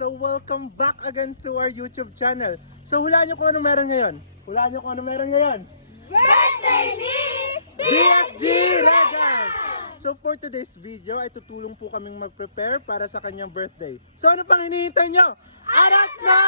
So welcome back again to our YouTube channel. So hulaan nyo kung ano meron ngayon. Hulaan nyo kung ano meron ngayon. Birthday ni BSG Regal! So for today's video ay tutulong po kaming mag-prepare para sa kanyang birthday. So ano pang hinihintay nyo? Arat na!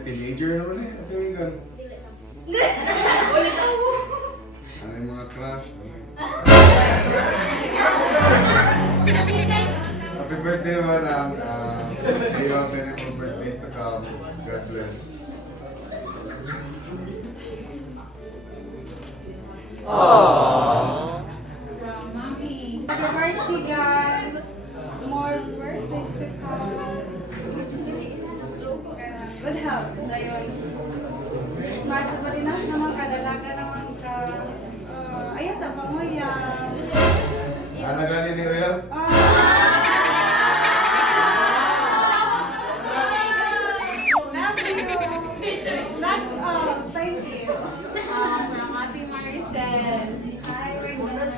Teenager naman eh, ate Wigan. Ulit ako. Ano yung mga crush? Happy birthday mo lang. May you have many more birthdays to come. God bless. Mami. Happy birthday, guys. More birthdays to come. Good health. Dayon. Smart sa pa rin naman kadalaga naman ka. Ayaw sa pamoyan. Ano ganin ni Will? Love you. Lots of. Thank you. From Ate Maricel. Hi, we're gonna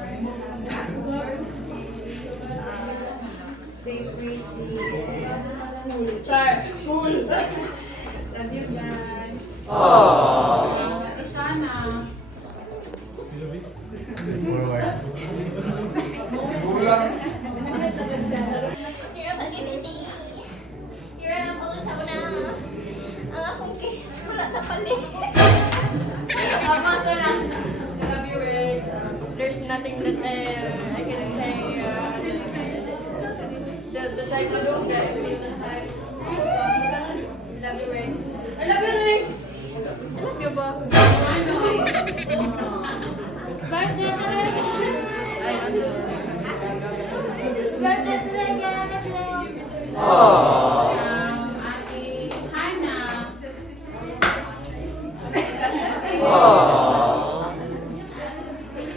stay pretty. Cool. Love you guys. Ate Shana. Gulang. You're a pag-ibiti. You're a pag-usaw na. Ang akong wala na pali. Basta lang. I love you, Rex. There's nothing that I can say. The time was so good. I love you, Rex. I love you, Rex. I love you, ba? Ano? Birthday to Rex. I love you. Birthday to Regal. Ate Hannah.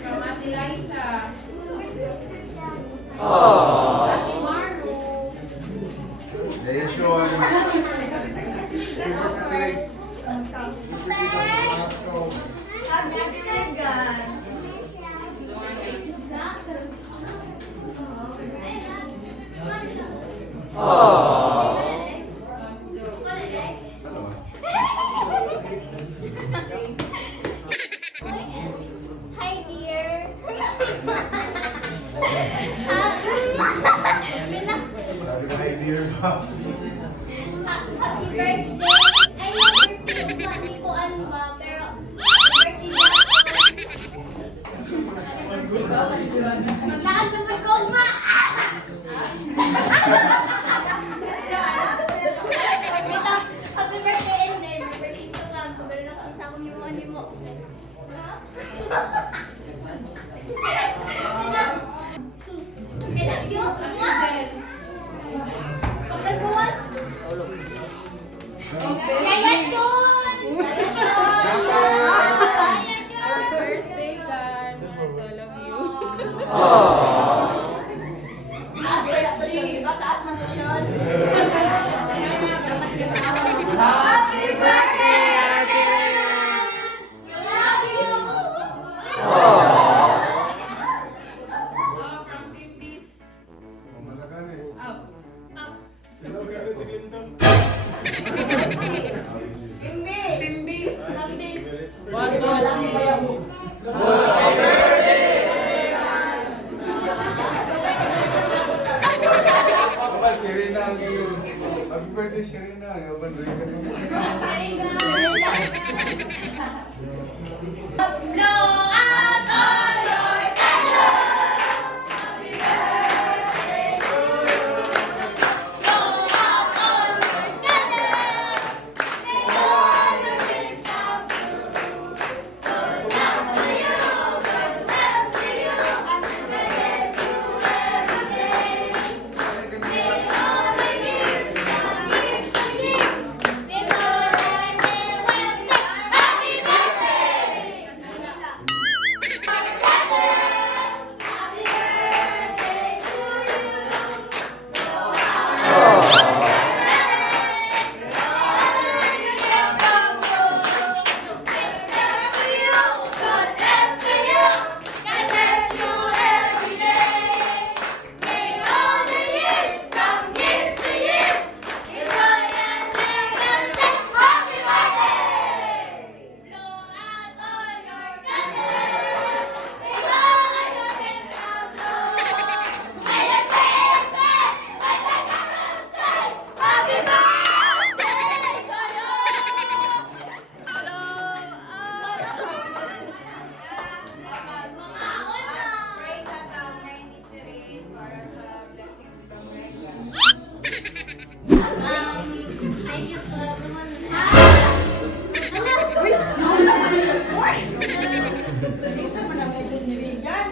From Ate Liza. Ate Maru. Jaya Sean. Favorite Ate Wigs. Happy Regan. Hi, dear. Sabi ko, hey dear ba? Happy birthday. Ay, birthday ba? Hindi ko ano ba, pero birthday ba? Maglakad ka sa koma! Happy birthday, and then, birthday sa lang. ako ni mo. I love you. Pagkaguwas. Yaya Sean! Birthday, God. I love you. Taas man to, Sean. Happy birthday! Love you! From Team Beast. Malagan eh. Team Beast. Apa Serena ang iyo? Happy birthday Serena. Ayaw ba rin ka naman? Blow out all your candles. Happy birthday to you. Blow out all your candles. May all your dreams come true. Good luck to you. Good luck to you. Blessings to every day. May all the years come years to years. May more and may well say happy birthday. Praise at ang 90s series para sa blessing from Rega. Thank you po. Dito mo na message ni Regan.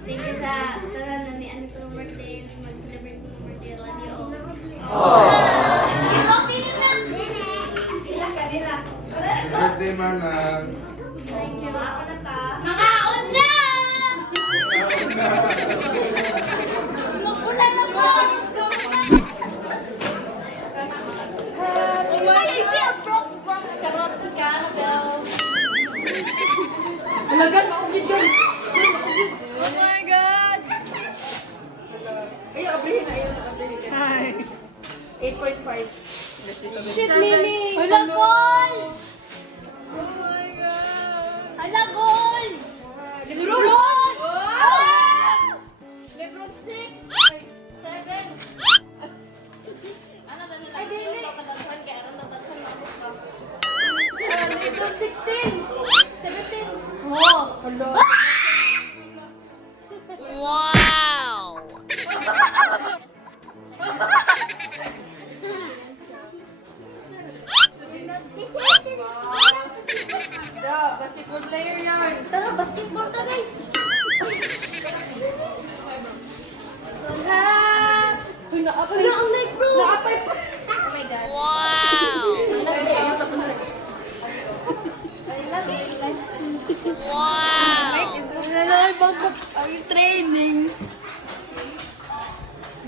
Thank you sa taran na ni ano ko birthday. Mag-celebrate ko birthday. I love you all. Ikaw, piling na. Kanila. Birthday man lang. Thank you. Ako na ta. Makaon na! Mag-ulan na po. I feel broke box. Charot, chika, Annabelle. Halagan, maugid yun. Oh my God. Ayaw, abrihin na. Ayaw, abrihin ka. Hi. 8.5. Shit, Mimi. Hala, goal! Oh my God. Hala, goal! Lebron! Ah! Lebron 6. 7. Ano na nila? Ay, dili. Papadaghan kaya ano dadaghan mo ka? Lebron 16. 17. Oh! Hello. Basketball player yan. Tara, basketball ta, guys! Uy, naapay. Wala ang like, bro. Naapay pa. Oh my God. Ayaw, tapos na. Are you training?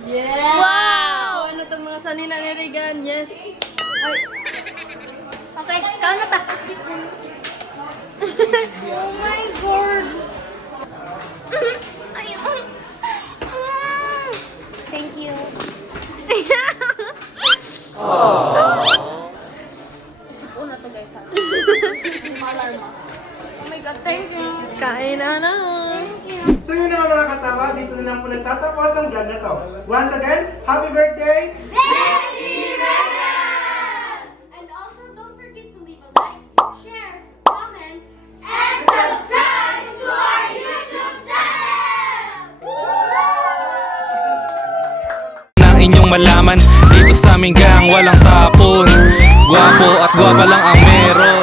Yes! Wow! Ano itong mga sanina ni Regan? Yes! Ay, Okay, kau na ta. Oh my God. Ayun. Thank you. isipon na to guys ha. Alarma. Oh my God, thank you. Kain na na! Thank you. So yun na mga katawa, dito na lang po nagtatapos ang vlog na to. Once again, happy birthday! And also, don't forget to leave a like, share, comment, and subscribe to our YouTube channel! ng inyong malaman. Dito sa aming gang walang tapon, gwapo at gwapa lang ang meron.